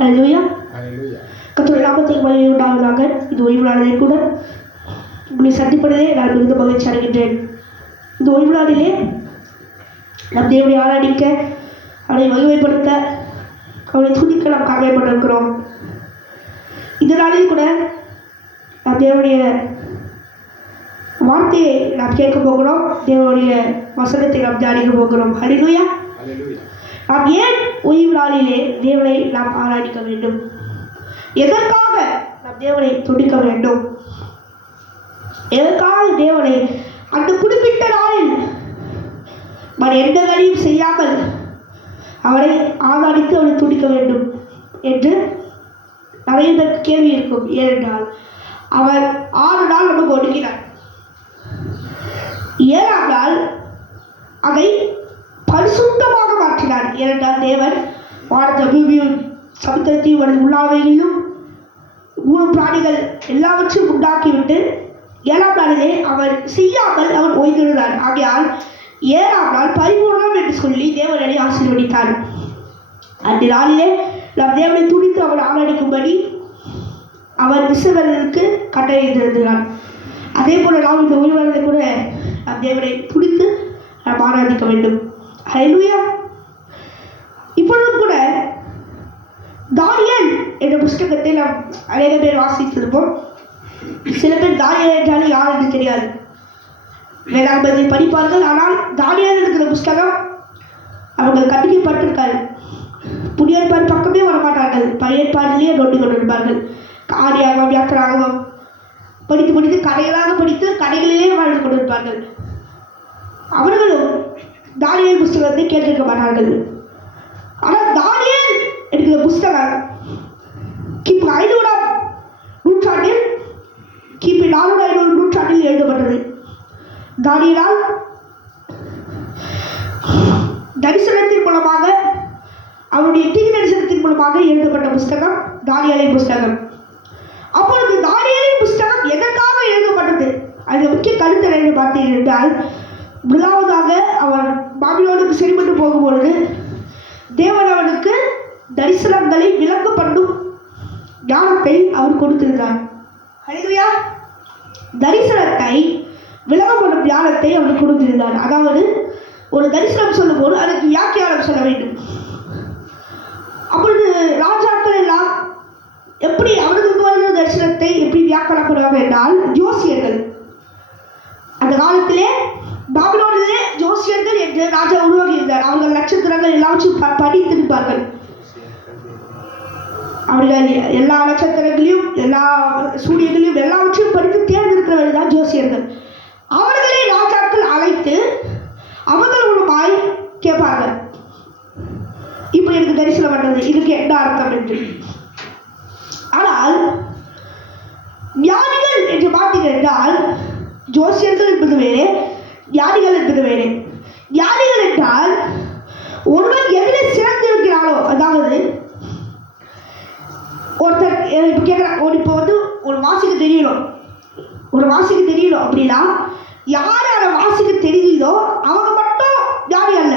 Hallelujah. கத்தோட நாமத்துக்கு மகிமை உண்டாவதாக. இது ஓய்வு நாளிலே கூட உங்களை சந்திப்பதிலே நான் மிகுந்த மகிழ்ச்சி அடைகின்றேன். இந்த ஓய்வு நாளிலே நம் தேவனை ஆராதிக்க அவனை மகிமைப்படுத்த அவனை துதிக்க நாம் கடமைப்பட்டிருக்கிறோம் இந்த நாளில் கூட நாம் தேவனுடைய வார்த்தையை நாம் கேட்க போகிறோம். தேவனுடைய வசனத்தை நாம் தியானிக்க போகிறோம். Hallelujah. நாம் ஏன் ஓய்வு நாளிலே தேவனை நாம் ஆராதிக்க வேண்டும்? எதற்காக நாம் தேவனை துடிக்க வேண்டும்? எதற்காக தேவனை அந்த குறிப்பிட்ட நாளில் மறு எந்த வேலையும் செய்யாமல் அவரை ஆராதித்து அவரை துடிக்க வேண்டும் என்று நிறைய பேருக்கு கேள்வி இருக்கும். ஏனென்றால் அவர் ஆறு நாள் நமக்கு ஒடுக்கினார் ஏழாம் நாள் அதை பரிசுத்தமாக மாற்றினார். ஏனென்றால் தேவன் வானத்தை பூமியும் சமுத்திரத்தையும் அவரது உள்ளாவையிலும் ஊர் பிராணிகள் எல்லாவற்றையும் உண்டாக்கிவிட்டு ஏழாம் நாளிலே அவர் செய்யாமல் அவர் ஓய்ந்திருந்தார். ஆகையால் ஏழாம் நாள் பரிபூர்ணம் என்று சொல்லி தேவனடி ஆசீர்வதித்தார். அந்த நாளிலே நாம் தேவனை துடித்து அவர் ஆளடிக்கும்படி அவர் இஸ்ரவேலருக்கு கட்டளையிட்டிருந்தார் அதே போல நாம் இந்த உயிர்வாளரை கூட நாம் தேவனை துடித்து நாம் ஆராதிக்க வேண்டும் ஹalleluya இப்பொழுதும் கூட தானியல் என்ற புஸ்தகத்தை நாம் அநேக பேர் வாசித்திருப்போம். சில பேர் தானியல் என்றாலே யார் என்று தெரியாது. வேதாகமத்தை படிப்பார்கள். ஆனால் தானியல் இருக்கிற புஸ்தகம் அவர்கள் கண்டிக்கப்பட்டிருக்காரு புதிய பக்கமே வரமாட்டார்கள். பழைய ஏற்பாடிலேயே நோண்டி கொண்டிருப்பார்கள். ஆடியாகவும் யாத்திராகவும் படித்து படித்து கடைகளாக படித்து கடைகளிலே வாழ்ந்து கொண்டிருப்பார்கள். அவர்களும் தானியல் புஸ்தகத்தை கேட்டிருக்க மாட்டார்கள். ஆனால் தானியல் என்கிற புஸ்தகம் கிபி ஐநூறாம் ஐநூறு எழுதப்பட்டது. தானியலால் தரிசனத்தின் மூலமாக அவருடைய தீர்க்க தரிசனத்தின் மூலமாக எழுதப்பட்ட புஸ்தகம் தானியலின் புஸ்தகம். அப்பொழுது தானியலின் புஸ்தகம் எதற்காக எழுதப்பட்டது? அது முக்கிய கருத்து என்று பார்த்தீர்கள் என்றால் முதலாவதாக அவன் பாபிலோனுக்கு சிறுபட்டு போகும்பொழுது தேவன் அவனுக்கு தரிசனங்களை விளக்க பண்ணும் ஞானத்தை அவர் கொடுத்திருந்தார் ஹalleluya தரிசனத்தை விலகம் பண்ணும் தியானத்தை அவர் கொடுத்திருந்தார். அதாவது ஒரு தரிசனம் சொல்லும்போது அதுக்கு வியாக்கியானம் சொல்ல வேண்டும். அப்பொழுது ராஜாக்கள் எல்லாம் எப்படி அவர்களுக்கு வருகிற தரிசனத்தை எப்படி வியாக்கியானப்படுவாங்க என்றால் ஜோசியர்கள். அந்த காலத்திலே பாபிலோனிலே ஜோசியர்கள் என்று ராஜா உருவாகி இருந்தார் அவங்க நட்சத்திரங்கள் எல்லாவற்றையும் ப- படித்திருப்பார்கள். அவர்கள் எல்லா நட்சத்திரங்களையும் எல்லா சூரியங்களையும் எல்லாவற்றையும் படித்து தேர்ந்தெடுக்கிறவர்கள் தான் ஜோசியர்கள். அவர்களை ராஜாக்கள் அழைத்து அவர்கள் மூலமாய் கேட்பார்கள். இப்படி எனக்கு தரிசனம் பண்ணது இதுக்கு என்ன அர்த்தம் என்று. ஆனால் ஞானிகள் என்று பார்த்தீர்கள் என்றால் ஜோசியர்கள் என்பது வேறு ஞானிகள் என்பது வேறு. ஞானிகள் என்றால் ஒருவர் எதிலே சிறந்திருக்கிறாரோ அதாவது ஒருத்தர் இப்போ கேட்குறான் ஒரு இப்போ வந்து ஒரு வாசிக்க தெரியணும். ஒரு வாசிக்கு தெரியணும் அப்படின்னா யார் அதை வாசிக்கு தெரியுதோ அவங்க மட்டும் ஞானி அல்ல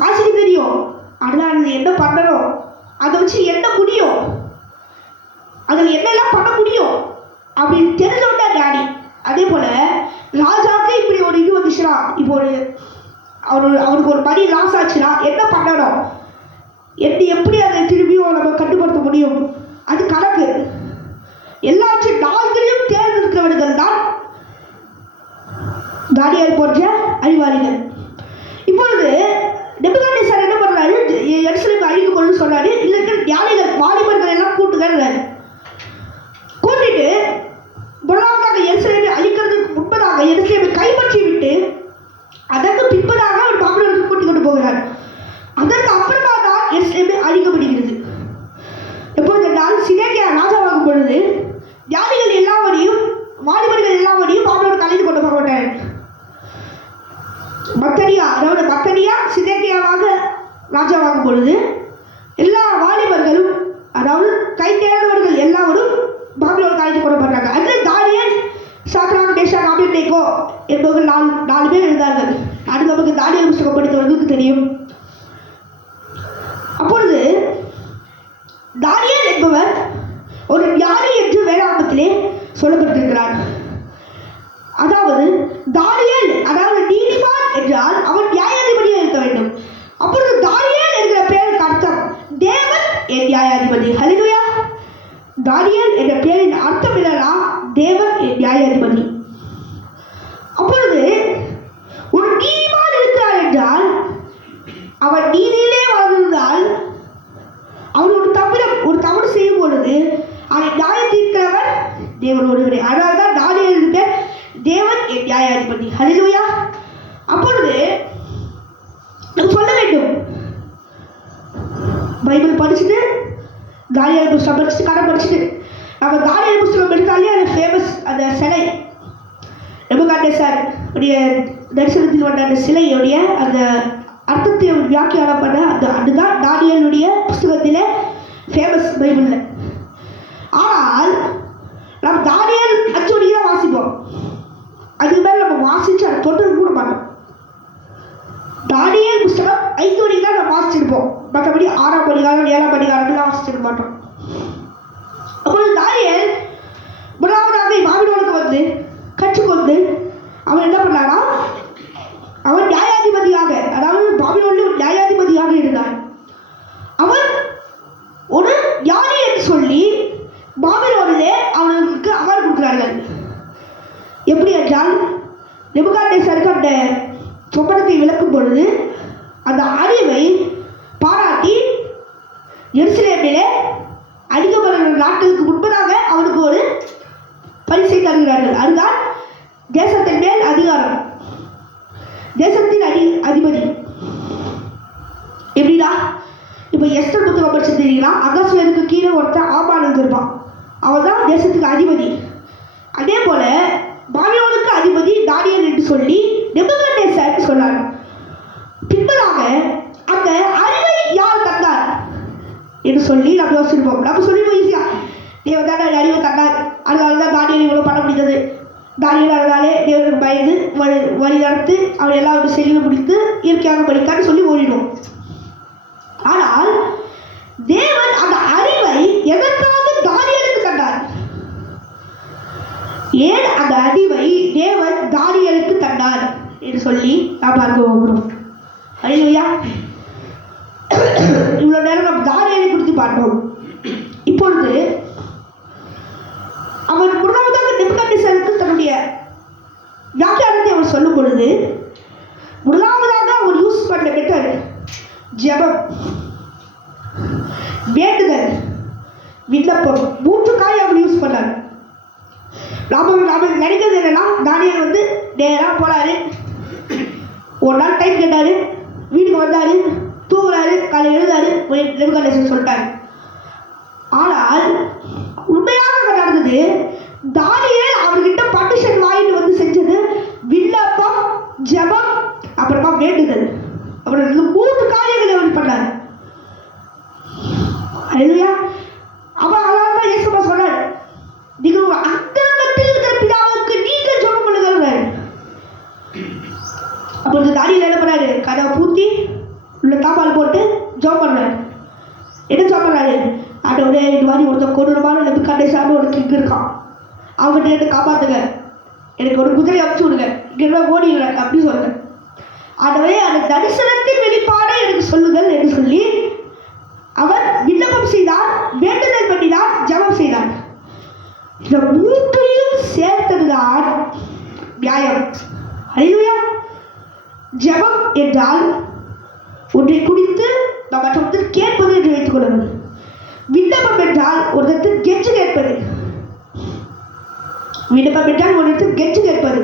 வாசிக்கு தெரியும். ஆனால் அது என்ன பண்ணணும் அதை வச்சு என்ன முடியும் அதில் என்னெல்லாம் பண்ண முடியும் அப்படின்னு தெரிஞ்சவங்க ஞானி அதே போல் ராஜாவுக்கு இப்படி ஒரு இது வந்துச்சுன்னா இப்போ ஒரு அவர் அவருக்கு ஒரு மணி லாஸ் ஆச்சுன்னா என்ன பண்ணணும்? எப்படி எப்படி அதை திரும்பியும் நம்ம கட்டுப்படுத்த முடியும்? அது கணக்கு. எல்லாவற்றையும் நாள்களையும் தேர்ந்தெடுக்கிறவர்கள் தான் தானியல் போன்ற அறிவாளிகள். இப்பொழுது நெபுகானேசர் என்ன பண்றாரு? எருசலேம் அழிக்கும் பொழுது சொன்னாரு இல்லை ஞானிகள் வாலிபர்கள் எல்லாம் கூட்டுகிறாரு என்பவர் நாலு நாலு பேர் எழுந்தார்கள் அது நமக்கு தானியம் புஸ்தகம் படித்தவர்களுக்கு தெரியும். ஒரு கிடையாது அதனால தான் தானியேல் இருக்க தேவன் என் நியாயாதிபதி. ஹலிலுயா அப்பொழுது சொல்ல வேண்டும். பைபிள் படிச்சுட்டு தானியல் புஸ்தகம் படிச்சுட்டு கடை படிச்சுட்டு நம்ம தானியல் புஸ்தகம் எடுத்தாலே அது ஃபேமஸ் அந்த சிலை. ரெபகாண்டே சார் உடைய தரிசனத்தில் வந்த அந்த சிலையுடைய அந்த அர்த்தத்தை வியாக்கியானம் பண்ண அந்த அதுதான் தானியலுடைய புஸ்தகத்திலே ஃபேமஸ் பைபிளில் ஆனால் நம்ம தானியல் அச்சோடி தான் வாசிப்போம் அதுக்கு மேலே நம்ம வாசிச்சு அதை தொட்டு கூட மாட்டோம் தானியல் ஐந்து மணிக்கு தான் நம்ம வாசிச்சிருப்போம் மற்றபடி ஆறாம் மணிக்காலம் ஏழாம் மணிக்காலம்லாம் வாசிச்சிருக்க மாட்டோம். அப்பொழுது தானியல் முதலாவதாக பாபிலோனுக்கு வந்து கற்றுக்கொண்டு அவன் என்ன பண்ணாரா அவன் நியாயாதிபதியாக அதாவது பாபிலோனில் ஒரு நியாயாதிபதியாக இருந்தான் அவன் ஒரு ஞானி என்று சொல்லி பாபிலோனிலே அவனுக்கு அவார்டு கொடுக்கிறார்கள் எப்படி என்றால் நெபுகாண்டேசருக்கு அந்த சொப்பனத்தை விளக்கும் பொழுது அந்த அறிவை பாராட்டி எருசலேமிலே அடிக்கப்படுகிற நாட்களுக்கு முன்பதாக அவனுக்கு ஒரு பரிசை தருகிறார்கள் அதுதான் தேசத்தின் மேல் அதிகாரம். தேசத்தின் அதி அதிபதி. எப்படிடா? இப்போ எஸ்டர் புத்தகம் படிச்சு தெரியுங்களா அகஸ்வேருக்கு கீழே ஒருத்தன் ஆமான் இருந்திருப்பான். அவன் தான் தேசத்துக்கு அதிபதி. அதே போல பாபிலோனுக்கு அதிபதி தானியல் என்று சொல்லி நெபுகண்டேசர் சொன்னார். பின்பதாக அந்த அறிவை யார் தந்தார்? என்று சொல்லி நம்ம யோசிச்சிருப்போம் நம்ம சொல்லி ஈஸியா தேவதான தான் அறிவை தந்தார். அதனால தான் தானியல் இவ்வளோ பண்ண முடிந்தது தானியல் அதனாலே தேவனுக்கு பயந்து வழி வழி நடத்து அவன் எல்லாரும் செல்லும் பிடித்து இயற்கையாக படிக்கான்னு சொல்லி ஓடினோம். ஆனால் தேவன் அந்த அறிவை எதற்காக தானியலுக்கு தந்தார்? ஏன் அந்த அறிவை தேவன் தானியலுக்கு தந்தார் என்று சொல்லி நாம் பார்க்க போகிறோம். அறிவையா இவ்வளோ நேரம் நம்ம தானியலை குறித்து பார்த்தோம் இப்பொழுது அவன் முதலாவதாக நெபுகாட்நேசருக்கு தன்னுடைய வியாக்கியானத்தை அவர் சொல்லும் பொழுது முதலாவதாக அவர் யூஸ் பண்ண மெத்தட் ஜபம் வேண்டுதல் விண்ணப்பம் மூன்று காய் அவர் யூஸ் பண்ணார். நாம நாம நினைக்கிறது என்னன்னா தானியல் வந்து நேராக போனாரு. ஒரு நாள் டைம் கேட்டாரு. வீட்டுக்கு வந்தாரு. தூங்குறாரு. காலை எழுதாரு நெருங்கலேசன் சொல்லிட்டாரு. ஆனால் உண்மையாக நடந்தது தானியல் அவர்கிட்ட பர்மிஷன் வாங்கிட்டு வந்து செஞ்சது விண்ணப்பம் ஜெபம் அப்புறமா வேண்டுதல். அப்புறம் இந்த மூன்று காரியங்களை அவர் பண்ணார். இல்லையா அவன் அதான் தான் இயேசுப்பா சொன்னார் நீங்கள் அக்கிரமத்தில் இருக்கிற பிதாவுக்கு நீங்கள் ஜபம் பண்ணுங்கள் அப்போ இந்த தானியல் என்ன பண்ணாரு? கதவை பூத்தி உள்ள தாப்பால் போட்டு ஜெபம் பண்ணார். என்ன ஜோம் பண்ணாரு? ஆட்டோட இந்த மாதிரி ஒருத்தன் கொடூரமான நெப்பு கண்டேசான ஒரு கிங் இருக்கான். அவங்ககிட்ட காப்பாற்றுங்க காப்பாத்துங்க. எனக்கு ஒரு குதிரை அமுச்சு விடுங்க. இங்கிருந்தா ஓடிடுறேன் அப்படின்னு சொல்றேன் ஆகவே அந்த தரிசனத்தின் வெளிப்பாடை எனக்கு சொல்லுங்கள் என்று சொல்லி அவர் விண்ணப்பம் செய்தார் வேண்டுதல் பண்ணினார் ஜெபம் செய்தார். இந்த மூன்றையும் சேர்த்ததுதான் நியாயம். அறிவுயா ஜெபம் என்றால் ஒன்றை குறித்து நாம் மற்றொருத்தர் கேட்பது என்று வைத்துக் கொள்ளுங்கள். விண்ணப்பம் என்றால் ஒருத்தர் கெஞ்சு கேட்பது. விண்ணப்பம் என்றால் ஒருத்தர் கெச்சு கேட்பது.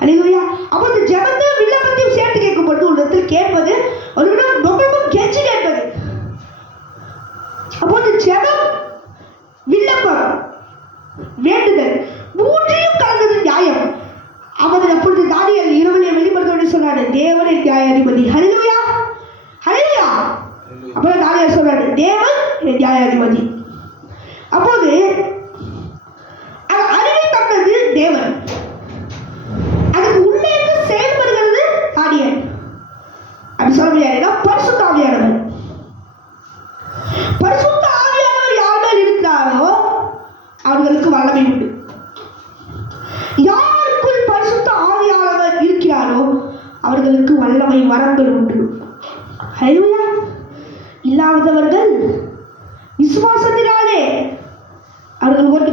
அறிவுயா அப்போ இந்த ஜெபத்தை விண்ணப்பத்தையும் சேர்த்து கேட்கும் பொழுது ஒரு கேட்பது ஒரு ரொம்ப ரொம்ப கெச்சு கேட்பது. அப்போ இந்த ஜபம் விண்ணப்பம் வேண்டுதல் மூன்றையும் கலந்தது நியாயம். அவர் அப்பொழுது தானியல் இரவிலே வெளிப்படுத்தோடு சொன்னாரு. தேவனே நியாயாதிபதி. ஹரிலுயா ஹரிலுயா அப்புறம் தானியல் சொல்றாரு தேவன் என் நியாயாதிபதி.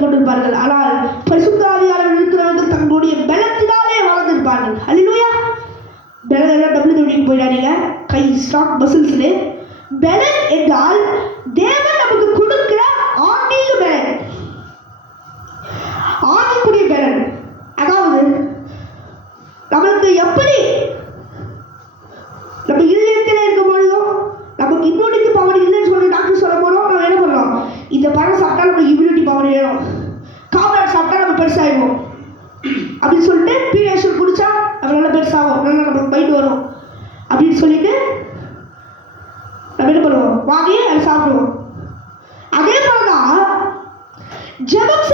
வாழ்ந்து கொண்டிருப்பார்கள். ஆனால் பரிசுத்தாவியாளர் இருக்கிறவர்கள் தங்களுடைய பலத்தினாலே வாழ்ந்திருப்பார்கள். அல்லையா பலன் டபுள்யூ டபுள்யூ போயிடாதீங்க. கை ஸ்டாக் மசில்ஸ்னு பலன் என்றால் தேவ வாங்கி சாப்பிடுவோம் அதே மாதிரிதான் ஜபம்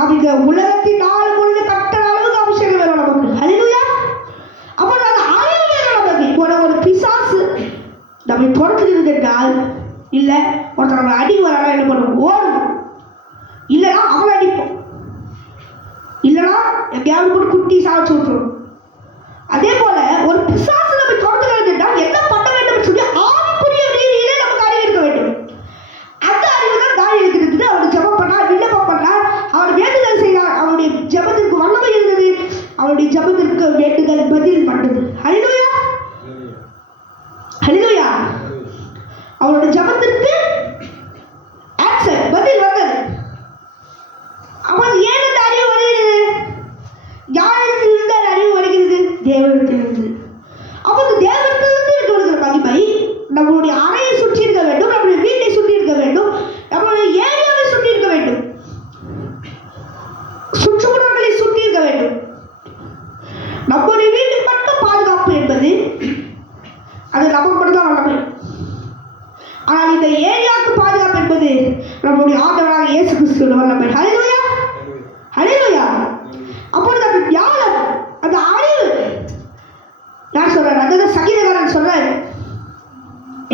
அவங்க இந்த உலகத்தின் நாள் பொழுது கட்டண அளவுக்கு அபிஷேகம் வேணும் நமக்கு. அழிலுயா அப்புறம் அந்த ஆயுள் வேணும் நமக்கு. இப்போ ஒரு பிசாசு. நம்மை பொறுத்து இருந்திருந்தால் இல்லை ஒருத்தர் நம்ம அடி வரலாம் என்ன பண்ணுவோம்?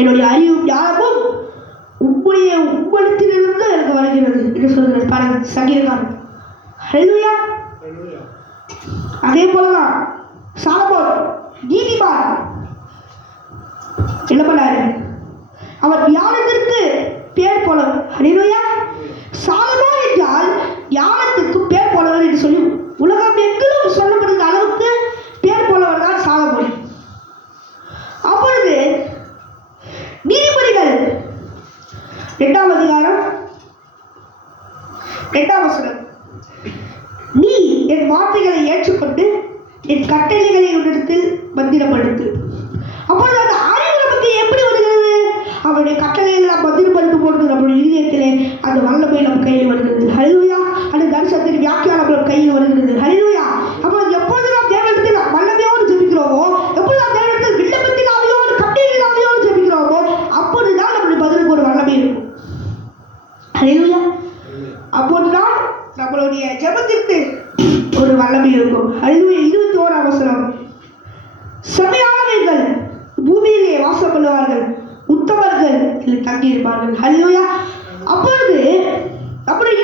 என்னுடைய அறிவு யாரும் உம்முடைய உம்மனத்திலிருந்து எனக்கு வருகிறது என்று சொல்கிறார் பாருங்க சங்கீதக்காரன். ஹல்லுயா அதே போலதான் சாலமோன் நீதிமான். என்ன பண்ணாரு? அவர் தியானத்திற்கு பேர் போலவர். ஹலிலுயா சாலமோ என்றால் தியானத்துக்கு பேர் போலவர் என்று சொல்லி உலகம் எட்டாம் அதிகாரம் எட்டாம் வசனம். நீ என் வார்த்தைகளை ஏற்றுக்கொண்டு என் கட்டளைகளை உன்னிடத்தில் பத்திரப்படுத்து. அப்பொழுது அந்த அறிவு நமக்கு எப்படி வருகிறது? அவருடைய கட்டளைகளை நாம் பத்திரப்படுத்தும் பொழுது நம்முடைய இதயத்திலே அந்த வல்லமை நம் கையில் வருகிறது. ஹரிலுயா அந்த தரிசனத்தின் வியாக்கியானம் கையில் வருகிறது. ஹரிலுயா காட்டியிருப்பார்கள். ஹல்லுயா அப்பொழுது அப்புறம்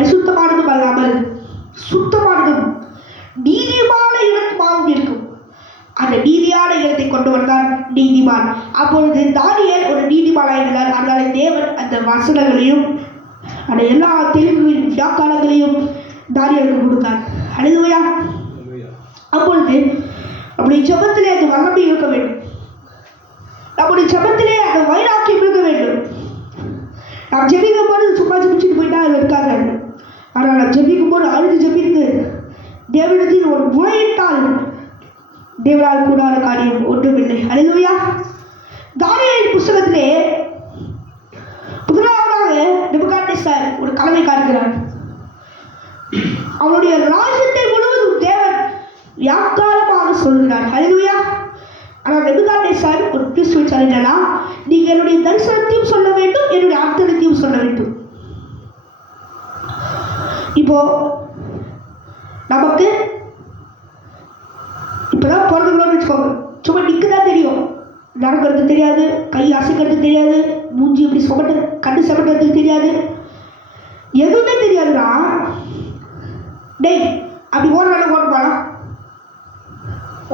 பரிசுத்தமானதும் அல்லாமல் சுத்தமானதும் நீதிமான இடத்துமாவும் இருக்கும். அந்த நீதியான இடத்தை கொண்டு வந்தார் நீதிமான். அப்பொழுது தானியல் ஒரு நீதிமானாக இருந்தார். அதனால தேவன் அந்த வசனங்களையும் அந்த எல்லா தெளிவு வியாக்காரங்களையும் தானியலுக்கு கொடுத்தார். அழுதுவையா அப்பொழுது நம்முடைய ஜபத்திலே அந்த வல்லமை இருக்க வேண்டும். நம்முடைய ஜபத்திலே அந்த வைராக்கியம் இருக்க வேண்டும். நாம் ஜெபிக்கும் போது சும்மா ஜெபிச்சுட்டு போயிட்டா அது இருக்காது. ஆனால் நான் ஜெபிக்கும் போது அழுது ஜெபித்து தேவனத்தில் ஒரு முறையிட்டால் தேவனால் கூடாத காரியம் ஒன்றுமில்லை. அழுதுவையா தானியல் புஸ்தகத்திலே முதலாவதாக நிபுகாட்டை சார் ஒரு கலவை காட்டுகிறார். அவனுடைய ராஜ்யத்தை முழுவதும் தேவன் வியாக்காரமாக சொல்கிறார். அழுதுவையா ஆனால் நெபுகாட்டை சார் ஒரு ட்விஸ்ட் வச்சார் நீங்கள் என்னுடைய தரிசனத்தையும் சொல்ல வேண்டும் என்னுடைய அர்த்தத்தையும் சொல்ல வேண்டும். இப்போ நமக்கு இப்போதான் பிறந்துக்கிறோம்னு வச்சுக்கோங்க. சும்மா நிற்க தான் தெரியும். நடக்கிறது தெரியாது கை அசைக்கிறது தெரியாது மூஞ்சி இப்படி சொமட்டு கண்ணு செமட்டுறது தெரியாது. எதுவுமே தெரியாதுடா. டேய் அப்படி ஓடுறாலும் ஓடுவானா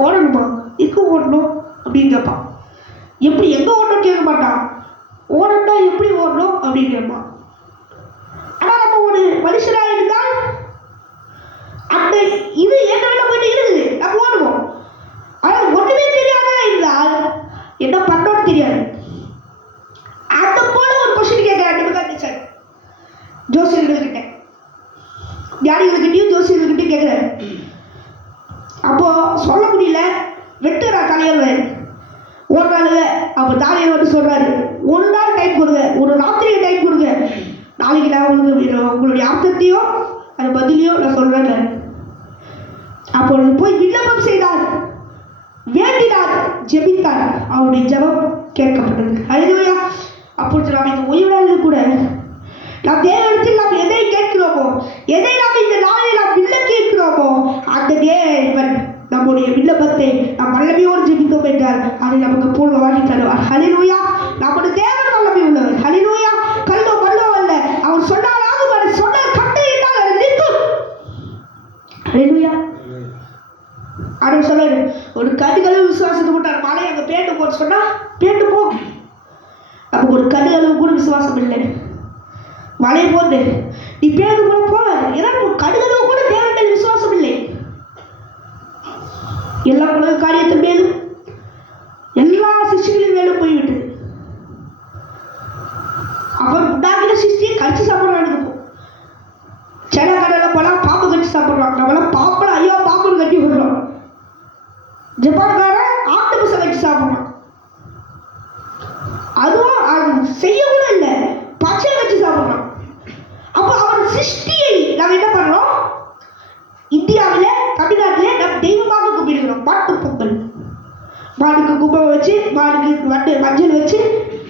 ஓடணுமா? எங்கே ஓடணும் அப்படின்னு கேட்பான். எப்படி எங்கே ஓடணும் கேட்க மாட்டான். ஓடணும்னா எப்படி ஓடணும் அப்படின்னு கேட்பான் ஆனால் நம்ம ஒரு மனுஷனாக இருந்தால் அந்த இது ஏற்கனவே போயிட்டு இருக்குது நம்ம ஓடுவோம் ஆனால் ஒன்றுமே தெரியாத இருந்தால் என்ன பண்ணோன்னு தெரியாது அந்த போல ஒரு கொஸ்டின் கேட்குறேன் நிமிடம் சார் ஜோசியர்கள்கிட்ட ஞானிகள்கிட்டயும் ஜோசியர்கள்கிட்டயும் கேட்குறாரு அப்போ சொல்ல முடியல வெட்டுறா தலைவர் ஒரு நாள் அப்போ தானியல் வந்து சொல்றாரு ஒரு நாள் டைம் கொடுங்க ஒரு ராத்திரி டைம் கொடுங்க நாளைக்கு நான் உங்களுக்கு உங்களுடைய அர்த்தத்தையும் அது பதிலையும் நான் சொல்றேன் அப்பொழுது போய் விண்ணப்பம் செய்தார். வேண்டினார் ஜெபித்தார். அவருடைய ஜெபம் கேட்கப்பட்டது. அழுதுவையா அப்பொழுது நாம் இந்த ஓய்வு கூட நாம் தேவனத்தில் நாம் எதை கேட்கிறோமோ எதை நாம் இந்த நாளில் நாம் வில்ல கேட்கிறோமோ அந்த தேவன் நம்முடைய விண்ணப்பத்தை நாம் வல்லமையோடு ஜெபித்தோம் என்றால் அதை நமக்கு பூர்வ வாங்கி தருவார். ஹலிலூயா நம்முடைய தேவன் வல்லமை உள்ளவர். ஹலிலூயா கல்லோ மல்லோ அல்ல. அவர் சொன்னால் ஆகும் அவர் சொன்னால் கட்டை என்றால் அது நிற்கும். ஹலிலூயா அவர் சொன்னாரு. ஒரு கதிகளவு விசுவாசத்தை போட்டார். மலை அங்கே பேண்டு போட்டு சொன்னா பேண்டு போ. அப்போ ஒரு கதிகளவு கூட விசுவாசம் இல்லை. மலை போட்டு நீ பேண்டு கூட போல ஏன்னா ஒரு கடுகளவு கூட தேவையில்லை விசுவாசம் இல்லை. எல்லா உலக காரியத்தின் மேலும் எல்லா சிஷ்டிகளின் மேலும் போய்விட்டது அவர் உண்டாக்கின சிஷ்டியை கடிச்சு சாப்பிட்றான் சென்னை கடையில் போனால் பாம்பு கழிச்சு சாப்பிட்றாங்க நம்மளாம் ஜப்பான்காரன் ஆக்டோபஸை வச்சு சாப்பிட்றான் அதுவும் அது செய்ய கூட இல்லை. பச்சை வச்சு சாப்பிட்றான் அப்போ அவன் சிருஷ்டியை நாம் என்ன பண்ணுறோம் இந்தியாவில் தமிழ்நாட்டில் நம் தெய்வமாக கும்பிடுகிறோம். மாட்டு பொங்கல். மாட்டுக்கு கும்பம் வச்சு மாட்டுக்கு வட்டு மஞ்சள் வச்சு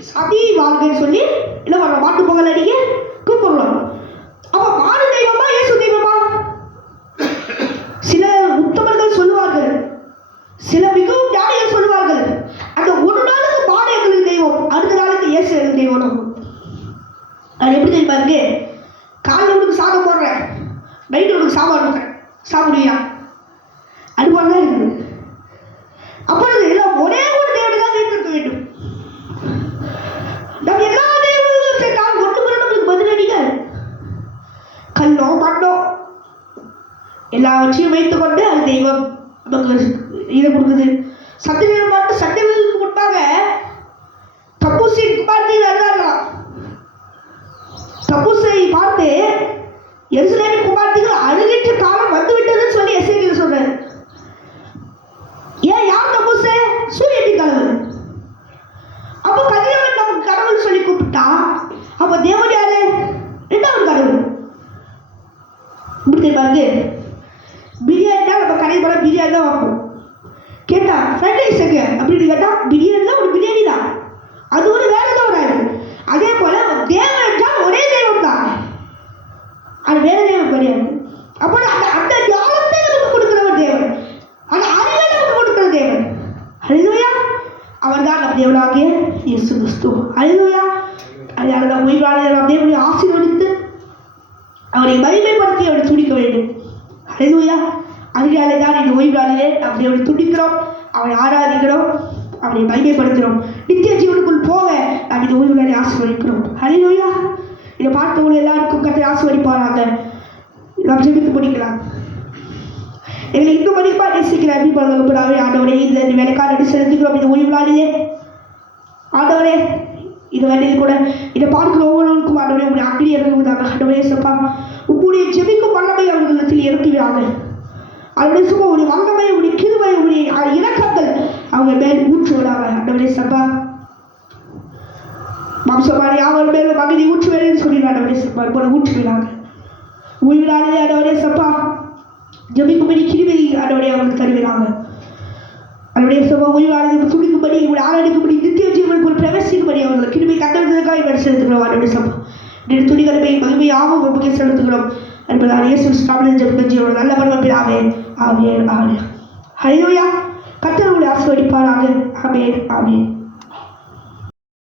சதி வாழ்க்கைன்னு சொல்லி என்ன பண்ணுறோம் மாட்டு பொங்கல் அடிக்க கும்பிடுறோம் அப்போ மாடு தெய்வமா இயேசு தெய்வமா சில உத்தமர்கள் சொல்லுவார்கள் சில மிகவும் ஞானிகள் சொல்லுவார்கள் அந்த ஒரு நாளுக்கு மாடு எங்களுக்கு தெய்வம் அடுத்த நாளுக்கு இயேசு எங்களுக்கு தெய்வம் அது எப்படி தெரியுமா இருக்கு காலையில் உனக்கு சாதம் போடுறேன் நைட்டு உனக்கு சாப்பாடு கொடுக்குறேன் சாப்பிடுவியா அது போல தான் இருக்குது அப்பொழுது எல்லாம் ஒரே ஒரு தேவனை தான் வைத்திருக்க வேண்டும் நம்ம எல்லா தெய்வங்களும் சேர்த்தால் ஒன்று கூட நம்மளுக்கு பதிலடிக்காது கல்லோ மண்ணோ எல்லாவற்றையும் வைத்துக்கொண்டு அது தெய்வம் நமக்கு இதை கொடுக்குது சத்திரியர் மட்டும் சத்திரியர்களுக்கு முன்பாக தப்பூசின் குமார்த்தி அழுதார்களாம் தப்பூசை பார்த்து எருசலேம் தேவனாகிய இயேசு கிறிஸ்து அழுவையா அந்த உயிர்வாளர் நாம் ஆசீர்வதித்து அவரை மகிமைப்படுத்தி அவரை துடிக்க வேண்டும். அழுவையா அதனால தான் இந்த ஓய்வாளிலே நாம் தேவனை துடிக்கிறோம் அவனை ஆராதிக்கிறோம். அவனை மகிமைப்படுத்துகிறோம். நித்திய ஜீவனுக்குள் போக நாம் இந்த ஓய்வுகளை ஆசீர்வதிக்கிறோம். அழுவையா இதை பார்த்தவங்க எல்லாருக்கும் கத்தை ஆசீர்வதிப்பாராங்க நாம் ஜெபித்து முடிக்கலாம். எங்களை இன்னும் மணிப்பா நேசிக்கிற அன்பு பரவகுப்படாவே ஆண்டவரே இந்த வேலைக்காரடி செலுத்துகிறோம் இந்த ஓய்வு நாளிலே ஆண்டவரே இது வேண்டியது கூட இதை பார்க்கிற ஒவ்வொருவருக்கும் ஆண்டவரே உங்களுடைய அக்னி இறங்குவதாக ஆண்டவரே சப்பா உங்களுடைய ஜெபிக்கும் வல்லமை அவர்களிடத்தில் இறக்குகிறாங்க அவருடைய சும்மா ஒரு வல்லமை உடைய கிருமை உடைய அஹ், அவங்க மேல் ஊற்றுவதாக ஆண்டவரே சப்பா மாம்சமான யாவர் மேலும் மகனை ஊற்றுவேன் சொல்லி ஆண்டவரே சப்பா போல ஊற்றுகிறாங்க. உயிராளே ஆண்டவரே சப்பா ஜெபிக்கும்படி கிருமை ஆண்டவரே அவங்களுக்கு தருகிறாங்க. அவருடைய சுப உயிராளி துடிக்கும்படி இவங்களை ஆராதிக்கும்படி நித்திய பிரவேசிக்கும்படி அவர்கள் கிருமி கண்டதுக்காக இவர் செலுத்துகிறோம். அவருடைய சம்பவம் இந்த துணிகளை மகிமையாக உமக்கு செலுத்துகிறோம். என்பதால் இயேசு ஸ்டாமில் ஜெபிக்கஞ்சி நல்ல பருவம் ஆவேன் ஆவே ஆவே ஹரியோயா கத்தர் உங்களை ஆசிர்வதிப்பாராக. ஆமே ஆமே